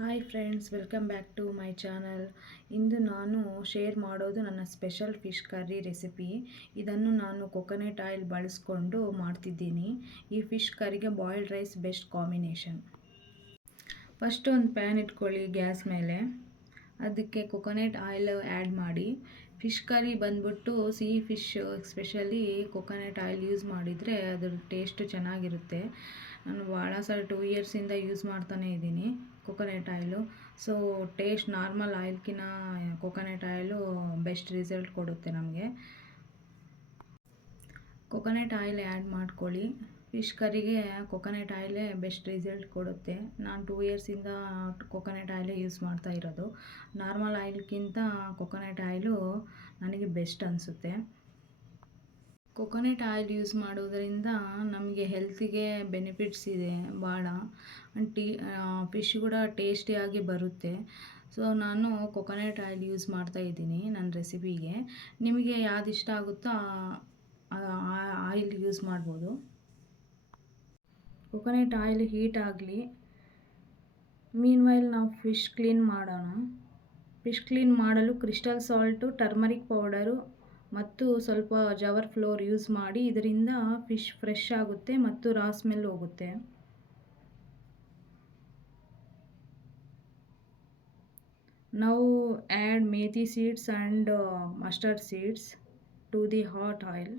Hi friends, welcome back to my channel. ಇಂದು ನಾನು share ಮಾಡೋದು ನನ್ನ ಸ್ಪೆಷಲ್ ಫಿಶ್ ಕರ್ರಿ ರೆಸಿಪಿ. ಇದನ್ನು ನಾನು ಕೊಕೊನಟ್ ಆಯಿಲ್ ಬಳಸ್ಕೊಂಡು ಮಾಡ್ತಿದ್ದೀನಿ. ಈ ಫಿಶ್ ಕರಿಗೆ boiled rice best combination. First ಒಂದು ಪ್ಯಾನ್ ಇಟ್ಕೊಳ್ಳಿ ಗ್ಯಾಸ್ ಮೇಲೆ. ಅದಕ್ಕೆ ಕೊಕೊನಟ್ ಆಯಿಲ್ ಆ್ಯಡ್ ಮಾಡಿ. ಫಿಶ್ ಕರಿ ಬಂದ್ಬಿಟ್ಟು ಸಿಹಿ fish especially coconut oil use ಮಾಡಿದರೆ ಅದ್ರ ಟೇಸ್ಟ್ ಚೆನ್ನಾಗಿರುತ್ತೆ. ನಾನು ಭಾಳ ಸಲ 2 ಇಯರ್ಸಿಂದ ಯೂಸ್ ಮಾಡ್ತಾನೇ ಇದ್ದೀನಿ coconut oil. So taste normal ಆಯಿಲ್ಕಿಂತ ಕೊಕೊನಟ್ ಆಯಿಲು ಬೆಸ್ಟ್ ರಿಸಲ್ಟ್ ಕೊಡುತ್ತೆ ನಮಗೆ. ಕೊಕೊನಟ್ ಆಯಿಲ್ ಆ್ಯಡ್ ಮಾಡ್ಕೊಳ್ಳಿ. ಫಿಶ್ ಕರಿಗೆ ಕೊಕೊನಟ್ ಆಯಿಲೇ ಬೆಸ್ಟ್ ರಿಸಲ್ಟ್ ಕೊಡುತ್ತೆ. ನಾನು 2 ಇಯರ್ಸಿಂದ ಕೊಕೊನಟ್ ಆಯಿಲೇ ಯೂಸ್ ಮಾಡ್ತಾ ಇರೋದು. ನಾರ್ಮಲ್ ಆಯಿಲ್ಗಿಂತ ಕೊಕೊನಟ್ ಆಯಿಲು ನನಗೆ ಬೆಸ್ಟ್ ಅನಿಸುತ್ತೆ. ಕೊಕೊನಟ್ ಆಯಿಲ್ ಯೂಸ್ ಮಾಡೋದರಿಂದ ನಮಗೆ ಹೆಲ್ತಿಗೆ ಬೆನಿಫಿಟ್ಸ್ ಇದೆ ಭಾಳ. ಫಿಶ್ ಕೂಡ ಟೇಸ್ಟಿಯಾಗಿ ಬರುತ್ತೆ. ಸೊ ನಾನು ಕೊಕೊನಟ್ ಆಯಿಲ್ ಯೂಸ್ ಮಾಡ್ತಾ ಇದ್ದೀನಿ ನನ್ನ ರೆಸಿಪಿಗೆ. ನಿಮಗೆ ಯಾವ್ದು ಇಷ್ಟ ಆಗುತ್ತೋ ಆಯಿಲ್ ಯೂಸ್ ಮಾಡ್ಬೋದು. ಕೊಕೊನಟ್ ಆಯಿಲ್ ಹೀಟ್ ಆಗಲಿ. ಮೀನ್ವೈಲ್ ನಾವು ಫಿಶ್ ಕ್ಲೀನ್ ಮಾಡೋಣ. ಫಿಶ್ ಕ್ಲೀನ್ ಮಾಡಲು ಕ್ರಿಸ್ಟಲ್ ಸಾಲ್ಟು, ಟರ್ಮರಿಕ್ ಪೌಡರು ಮತ್ತು ಸ್ವಲ್ಪ ಜವರ್ ಫ್ಲೋರ್ ಯೂಸ್ ಮಾಡಿ. ಇದರಿಂದ ಫಿಶ್ ಫ್ರೆಶ್ ಆಗುತ್ತೆ ಮತ್ತು ರಾ ಸ್ಮೆಲ್ ಹೋಗುತ್ತೆ. Now add methi seeds and mustard seeds to the hot oil.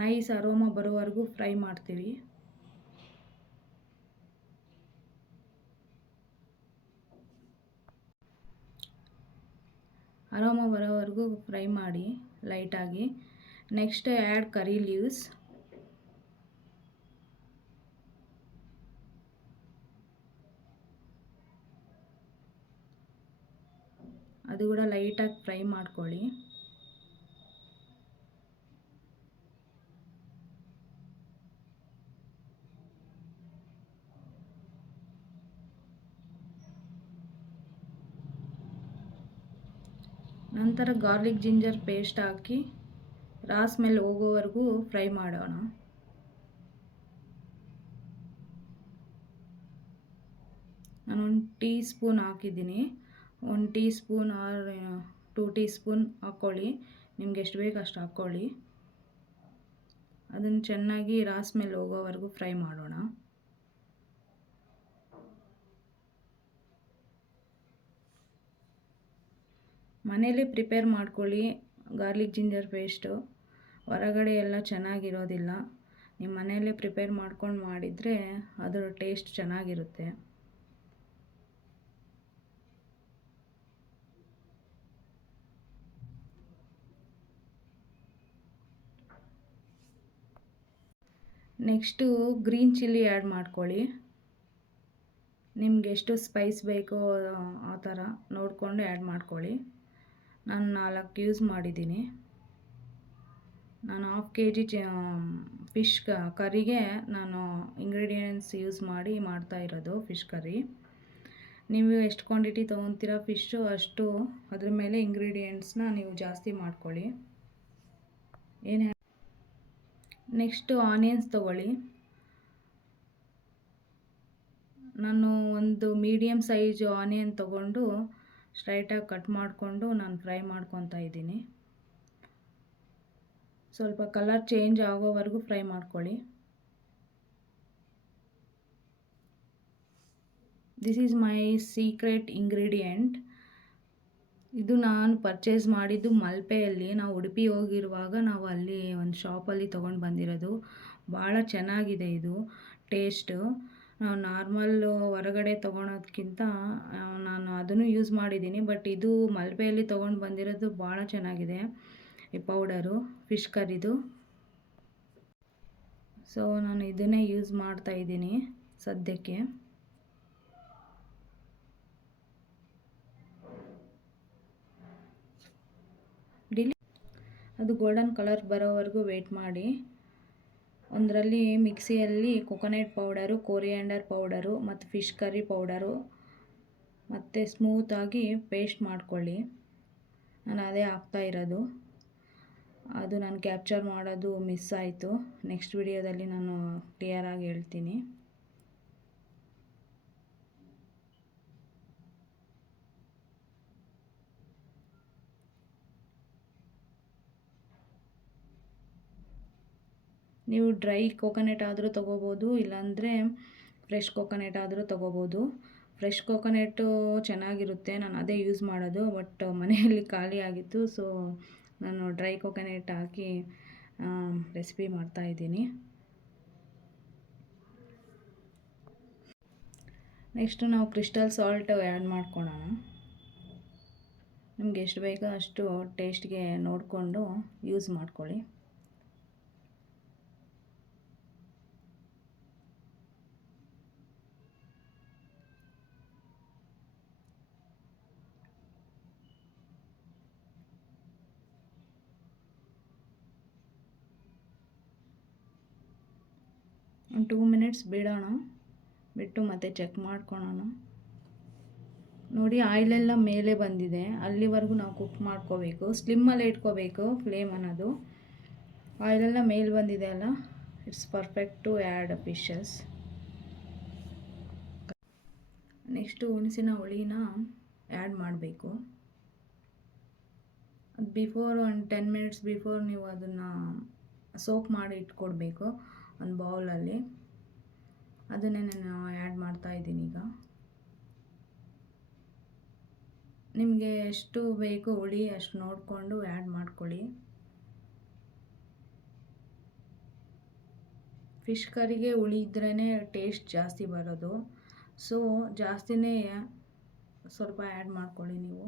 Nice aroma ಬರೋವರೆಗೂ ಫ್ರೈ ಮಾಡ್ತೀವಿ. ಅರೋಮಾ ಬರೋವರೆಗೂ ಫ್ರೈ ಮಾಡಿ ಲೈಟಾಗಿ. Next add curry leaves. ಅದು ಕೂಡ ಲೈಟಾಗಿ ಫ್ರೈ ಮಾಡ್ಕೊಳ್ಳಿ. ನಂತರ ಗಾರ್ಲಿಕ್ ಜಿಂಜರ್ ಪೇಸ್ಟ್ ಹಾಕಿ ರಾ ಸ್ಮೆಲ್ ಹೋಗೋವರೆಗೂ ಫ್ರೈ ಮಾಡೋಣ. ನಾನು 1 ಟೀ ಸ್ಪೂನ್ ಹಾಕಿದ್ದೀನಿ. 1 tea spoon or 2 tea spoon ಹಾಕ್ಕೊಳ್ಳಿ. ನಿಮ್ಗೆ ಎಷ್ಟು ಬೇಕು ಅಷ್ಟು ಹಾಕ್ಕೊಳ್ಳಿ. ಅದನ್ನು ಚೆನ್ನಾಗಿ ರಾ ಸ್ಮೆಲ್ ಹೋಗೋವರೆಗೂ ಫ್ರೈ ಮಾಡೋಣ. ಮನೇಲಿ ಪ್ರಿಪೇರ್ ಮಾಡ್ಕೊಳ್ಳಿ ಗಾರ್ಲಿಕ್ ಜಿಂಜರ್ ಪೇಸ್ಟು. ಹೊರಗಡೆ ಎಲ್ಲ ಚೆನ್ನಾಗಿರೋದಿಲ್ಲ. ನಿಮ್ಮ ಮನೆಯಲ್ಲೇ ಪ್ರಿಪೇರ್ ಮಾಡ್ಕೊಂಡು ಮಾಡಿದರೆ ಅದರ ಟೇಸ್ಟ್ ಚೆನ್ನಾಗಿರುತ್ತೆ. ನೆಕ್ಸ್ಟು ಗ್ರೀನ್ ಚಿಲ್ಲಿ ಆ್ಯಡ್ ಮಾಡ್ಕೊಳ್ಳಿ. ನಿಮ್ಗೆ ಎಷ್ಟು ಸ್ಪೈಸ್ ಬೇಕೋ ಆ ಥರ ನೋಡಿಕೊಂಡು ಆ್ಯಡ್ ಮಾಡ್ಕೊಳ್ಳಿ. ನಾನು 4 ಯೂಸ್ ಮಾಡಿದ್ದೀನಿ. ನಾನು 1/2 kg ಫಿಶ್ ಕರಿಗೆ ನಾನು ಇಂಗ್ರೀಡಿಯೆಂಟ್ಸ್ ಯೂಸ್ ಮಾಡಿ ಮಾಡ್ತಾ ಇರೋದು ಫಿಶ್ ಕರಿ. ನೀವು ಎಷ್ಟು ಕ್ವಾಂಟಿಟಿ ತೊಗೊತೀರಾ ಫಿಶ್ಶು ಅಷ್ಟು ಅದ್ರ ಮೇಲೆ ಇಂಗ್ರೀಡಿಯೆಂಟ್ಸ್ನ ನೀವು ಜಾಸ್ತಿ ಮಾಡ್ಕೊಳ್ಳಿ. ನೆಕ್ಸ್ಟು ಆನಿಯನ್ಸ್ ತೊಗೊಳ್ಳಿ. ನಾನು ಒಂದು ಮೀಡಿಯಮ್ ಸೈಜು ಆನಿಯನ್ ತೊಗೊಂಡು ಸ್ಟ್ರೈಟಾಗಿ ಕಟ್ ಮಾಡಿಕೊಂಡು ನಾನು ಫ್ರೈ ಮಾಡ್ಕೊತಾ ಇದ್ದೀನಿ. ಸ್ವಲ್ಪ ಕಲರ್ ಚೇಂಜ್ ಆಗೋವರೆಗೂ ಫ್ರೈ ಮಾಡ್ಕೊಳ್ಳಿ. This is my secret ingredient. ಇದು ನಾನು ಪರ್ಚೇಸ್ ಮಾಡಿದ್ದು ಮಲ್ಪೆಯಲ್ಲಿ. ನಾವು ಉಡುಪಿ ಹೋಗಿರುವಾಗ ನಾವು ಅಲ್ಲಿ ಒಂದು ಶಾಪಲ್ಲಿ ತೊಗೊಂಡು ಬಂದಿರೋದು. ಭಾಳ ಚೆನ್ನಾಗಿದೆ ಇದು ಟೇಸ್ಟು. ನಾವು ನಾರ್ಮಲ್ಲು ಹೊರಗಡೆ ತೊಗೊಳೋದ್ಕಿಂತ ನಾನು ಅದನ್ನು ಯೂಸ್ ಮಾಡಿದ್ದೀನಿ. ಬಟ್ ಇದು ಮಲ್ಪೆಯಲ್ಲಿ ತೊಗೊಂಡು ಬಂದಿರೋದು ಭಾಳ ಚೆನ್ನಾಗಿದೆ ಈ ಪೌಡರು ಫಿಶ್ ಕರಿದು. ಸೊ ನಾನು ಇದನ್ನೇ ಯೂಸ್ ಮಾಡ್ತಾ ಇದ್ದೀನಿ ಸದ್ಯಕ್ಕೆ. ಅದು ಗೋಲ್ಡನ್ ಕಲರ್ ಬರೋವರೆಗೂ ವೆಯ್ಟ್ ಮಾಡಿ. ಒಂದರಲ್ಲಿ ಮಿಕ್ಸಿಯಲ್ಲಿ ಕೊಕೊನಟ್ ಪೌಡರು, ಕೊರಿಯಾಂಡರ್ ಪೌಡರು ಮತ್ತು ಫಿಶ್ ಕರಿ ಪೌಡರು ಮತ್ತು ಸ್ಮೂತಾಗಿ ಪೇಸ್ಟ್ ಮಾಡ್ಕೊಳ್ಳಿ. ನಾನು ಅದೇ ಹಾಕ್ತಾ ಇರೋದು. ಅದು ನಾನು ಕ್ಯಾಪ್ಚರ್ ಮಾಡೋದು ಮಿಸ್ ಆಯಿತು. ನೆಕ್ಸ್ಟ್ ವಿಡಿಯೋದಲ್ಲಿ ನಾನು ಕ್ಲಿಯರಾಗಿ ಹೇಳ್ತೀನಿ. ನೀವು ಡ್ರೈ ಕೋಕೋನಟ್ ಆದರೂ ತೊಗೋಬೋದು, ಇಲ್ಲಾಂದರೆ ಫ್ರೆಶ್ ಕೋಕೋನಟ್ ಆದರೂ ತೊಗೋಬೋದು. ಫ್ರೆಶ್ ಕೋಕೋನಟ್ಟು ಚೆನ್ನಾಗಿರುತ್ತೆ, ನಾನು ಅದೇ ಯೂಸ್ ಮಾಡೋದು. ಬಟ್ ಮನೆಯಲ್ಲಿ ಖಾಲಿ ಆಗಿತ್ತು, ಸೊ ನಾನು ಡ್ರೈ ಕೋಕೋನಟ್ ಹಾಕಿ ರೆಸಿಪಿ ಮಾಡ್ತಾಯಿದ್ದೀನಿ. ನೆಕ್ಸ್ಟು ನಾವು ಕ್ರಿಸ್ಟಲ್ ಸಾಲ್ಟ್ ಆ್ಯಡ್ ಮಾಡ್ಕೊಳ್ಳೋಣ. ನಿಮ್ಗೆ ಎಷ್ಟು ಬೇಕೋ ಅಷ್ಟು ಟೇಸ್ಟ್ಗೆ ನೋಡಿಕೊಂಡು ಯೂಸ್ ಮಾಡ್ಕೊಳ್ಳಿ. ಒಂದು 2 ಮಿನಿಟ್ಸ್ ಬಿಡೋಣ, ಬಿಟ್ಟು ಮತ್ತೆ ಚೆಕ್ ಮಾಡ್ಕೊಳ್ಳೋಣ. ನೋಡಿ ಆಯಿಲೆಲ್ಲ ಮೇಲೆ ಬಂದಿದೆ, ಅಲ್ಲಿವರೆಗೂ ನಾವು ಕುಕ್ ಮಾಡ್ಕೋಬೇಕು. ಸ್ಲಿಮ್ಮಲ್ಲೇ ಇಟ್ಕೋಬೇಕು ಫ್ಲೇಮ್ ಅನ್ನೋದು. ಆಯಿಲೆಲ್ಲ ಮೇಲೆ ಬಂದಿದೆ ಅಲ್ಲ, it's perfect to add fishes. Next ಹುಣಸಿನ ಹುಳಿನ ಆ್ಯಡ್ ಮಾಡಬೇಕು. ಅದು ಬಿಫೋರ್ ಒಂದು 10 ಮಿನಿಟ್ಸ್ ಬಿಫೋರ್ ನೀವು ಅದನ್ನು ಸೋಕ್ ಮಾಡಿ ಇಟ್ಕೊಡ್ಬೇಕು ಒಂದು ಬೌಲಲ್ಲಿ. ಅದನ್ನೇ ನಾನು ಆ್ಯಡ್ ಮಾಡ್ತಾಯಿದ್ದೀನಿ ಈಗ. ನಿಮಗೆ ಎಷ್ಟು ಬೇಕು ಹುಳಿ ಅಷ್ಟು ನೋಡಿಕೊಂಡು ಆ್ಯಡ್ ಮಾಡ್ಕೊಳ್ಳಿ. ಫಿಶ್ ಕರಿಗೆ ಹುಳಿ ಇದ್ರೇ ಟೇಸ್ಟ್ ಜಾಸ್ತಿ ಬರೋದು, ಸೊ ಜಾಸ್ತಿನೇ ಸ್ವಲ್ಪ ಆ್ಯಡ್ ಮಾಡ್ಕೊಳ್ಳಿ ನೀವು.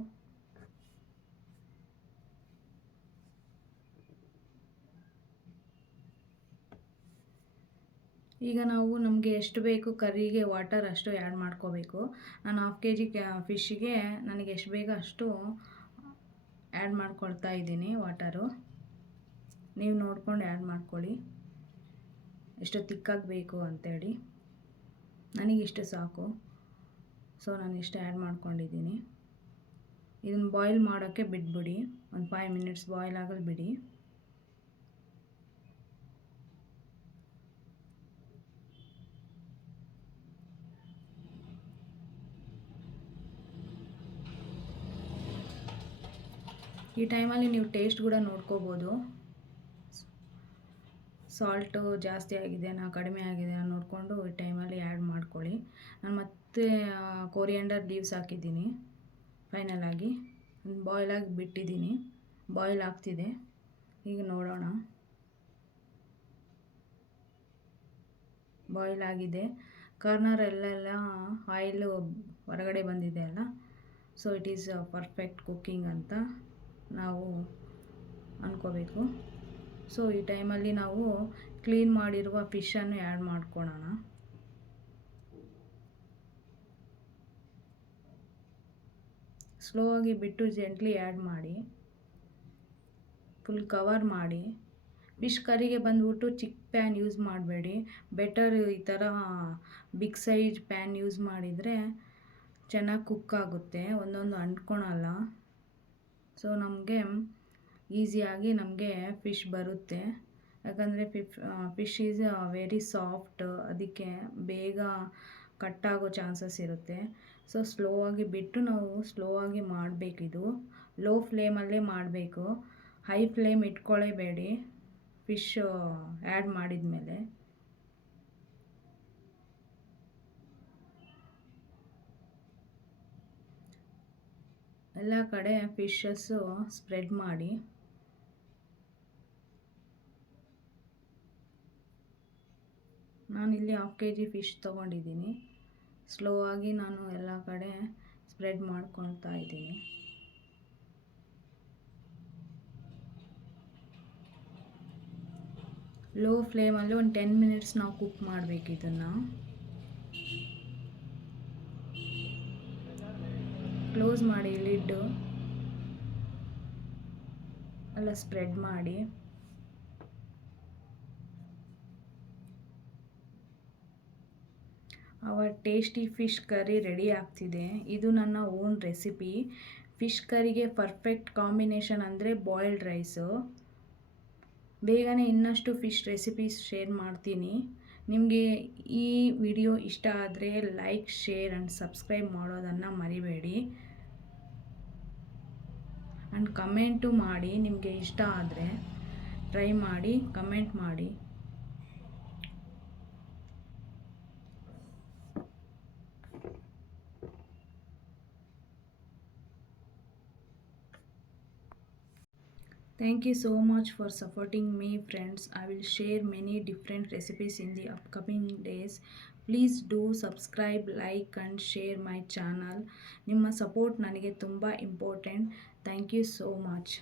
ಈಗ ನಾವು ನಮಗೆ ಎಷ್ಟು ಬೇಕು ಕರಿಗೆ ವಾಟರ್ ಅಷ್ಟು ಆ್ಯಡ್ ಮಾಡ್ಕೋಬೇಕು. ನಾನು 1/2 kg ಫಿಶ್ಶಿಗೆ ನನಗೆ ಎಷ್ಟು ಬೇಕೋ ಅಷ್ಟು ಆ್ಯಡ್ ಮಾಡ್ಕೊಳ್ತಾ ಇದ್ದೀನಿ ವಾಟರು. ನೀವು ನೋಡ್ಕೊಂಡು ಆ್ಯಡ್ ಮಾಡ್ಕೊಳ್ಳಿ ಎಷ್ಟು ತಿಕ್ಕಾಗಿ ಬೇಕು ಅಂತೇಳಿ. ನನಗಿಷ್ಟು ಸಾಕು, ಸೊ ನಾನು ಇಷ್ಟು ಆ್ಯಡ್ ಮಾಡ್ಕೊಂಡಿದ್ದೀನಿ. ಇದನ್ನು ಬಾಯ್ಲ್ ಮಾಡೋಕ್ಕೆ ಬಿಟ್ಬಿಡಿ, ಒಂದು 5 ಮಿನಿಟ್ಸ್ ಬಾಯ್ಲ್ ಆಗಲು ಬಿಡಿ. ಈ ಟೈಮಲ್ಲಿ ನೀವು ಟೇಸ್ಟ್ ಕೂಡ ನೋಡ್ಕೋಬೋದು. ಸಾಲ್ಟು ಜಾಸ್ತಿ ಆಗಿದೆ ಕಡಿಮೆ ಆಗಿದೆ ನೋಡಿಕೊಂಡು ಈ ಟೈಮಲ್ಲಿ ಆ್ಯಡ್ ಮಾಡ್ಕೊಳ್ಳಿ. ನಾನು ಮತ್ತೆ ಕೊರಿಯಾಂಡರ್ ಲೀವ್ಸ್ ಹಾಕಿದ್ದೀನಿ ಫೈನಲಾಗಿ. ಬಾಯ್ಲ್ ಆಗಿ ಬಿಟ್ಟಿದ್ದೀನಿ, ಬಾಯ್ಲ್ ಆಗ್ತಿದೆ. ಈಗ ನೋಡೋಣ, ಬಾಯ್ಲ್ ಆಗಿದೆ. ಕಾರ್ನರಲ್ಲೆಲ್ಲ ಆಯಿಲು ಹೊರಗಡೆ ಬಂದಿದೆ ಅಲ್ಲ, so it is perfect cooking ಅಂತ ನಾವು ಅಂದ್ಕೋಬೇಕು. ಸೊ ಈ ಟೈಮಲ್ಲಿ ನಾವು ಕ್ಲೀನ್ ಮಾಡಿರುವ ಫಿಶನ್ನು ಆ್ಯಡ್ ಮಾಡ್ಕೊಳ್ಳೋಣ. ಸ್ಲೋ ಆಗಿ ಬಿಟ್ಟು ಜೆಂಟ್ಲಿ ಆ್ಯಡ್ ಮಾಡಿ, ಫುಲ್ ಕವರ್ ಮಾಡಿ. ಫಿಶ್ ಕರಿಗೆ ಬಂದ್ಬಿಟ್ಟು ಚಿಕ್ಕ ಪ್ಯಾನ್ ಯೂಸ್ ಮಾಡಬೇಡಿ, ಬೆಟರ್ ಈ ಥರ ಬಿಗ್ ಸೈಜ್ ಪ್ಯಾನ್ ಯೂಸ್ ಮಾಡಿದರೆ ಚೆನ್ನಾಗಿ ಕುಕ್ ಆಗುತ್ತೆ, ಒಂದೊಂದು ಅಂಟ್ಕೊಳಲ್ಲ. ಸೊ ನಮಗೆ ಈಸಿಯಾಗಿ ನಮಗೆ ಫಿಶ್ ಬರುತ್ತೆ. ಯಾಕಂದರೆ ಫಿಶ್ ಈಸ್ ವೆರಿ ಸಾಫ್ಟ್, ಅದಕ್ಕೆ ಬೇಗ ಕಟ್ಟಾಗೋ ಚಾನ್ಸಸ್ ಇರುತ್ತೆ. ಸೊ ಸ್ಲೋ ಆಗಿ ಬಿಟ್ಟು ನಾವು ಸ್ಲೋ ಆಗಿ ಮಾಡಬೇಕಿದು. ಲೋ ಫ್ಲೇಮಲ್ಲೇ ಮಾಡಬೇಕು, ಹೈ ಫ್ಲೇಮ್ ಇಟ್ಕೊಳ್ಳೇಬೇಡಿ ಫಿಶ್ ಆ್ಯಡ್ ಮಾಡಿದ ಮೇಲೆ. ಎಲ್ಲ ಕಡೆ ಫಿಶಸ್ಸು ಸ್ಪ್ರೆಡ್ ಮಾಡಿ. ನಾನಿಲ್ಲಿ 1/2 kg ಫಿಶ್ ತೊಗೊಂಡಿದ್ದೀನಿ. ಸ್ಲೋ ಆಗಿ ನಾನು ಎಲ್ಲ ಕಡೆ ಸ್ಪ್ರೆಡ್ ಮಾಡ್ಕೊಳ್ತಾ ಇದ್ದೀನಿ. ಲೋ ಫ್ಲೇಮಲ್ಲಿ ಒಂದು 10 ಮಿನಿಟ್ಸ್ ನಾವು ಕುಕ್ ಮಾಡಬೇಕು ಇದನ್ನು. ಕ್ಲೋಸ್ ಮಾಡಿ ಲಿಡ್ಡು ಎಲ್ಲ ಸ್ಪ್ರೆಡ್ ಮಾಡಿ. Our tasty fish curry ready ಆಗ್ತಿದೆ. ಇದು ನನ್ನ ಓನ್ ರೆಸಿಪಿ. ಫಿಶ್ ಕರಿಗೆ ಪರ್ಫೆಕ್ಟ್ ಕಾಂಬಿನೇಷನ್ ಅಂದರೆ ಬಾಯ್ಲ್ಡ್ ರೈಸು. ಬೇಗನೆ ಇನ್ನಷ್ಟು ಫಿಶ್ ರೆಸಿಪೀಸ್ ಶೇರ್ ಮಾಡ್ತೀನಿ. ನಿಮಗೆ ಈ ವಿಡಿಯೋ ಇಷ್ಟ ಆದರೆ ಲೈಕ್, ಶೇರ್ ಆ್ಯಂಡ್ ಸಬ್ಸ್ಕ್ರೈಬ್ ಮಾಡೋದನ್ನು ಮರಿಬೇಡಿ. ಆ್ಯಂಡ್ ಕಮೆಂಟು ಮಾಡಿ, ನಿಮಗೆ ಇಷ್ಟ ಆದರೆ ಟ್ರೈ ಮಾಡಿ ಕಮೆಂಟ್ ಮಾಡಿ. Thank you so much for supporting me, friends. I will share many different recipes in the upcoming days. Please do subscribe, like, and share my channel. ನಿಮ್ಮ support ನನಗೆ ತುಂಬ important. Thank you so much.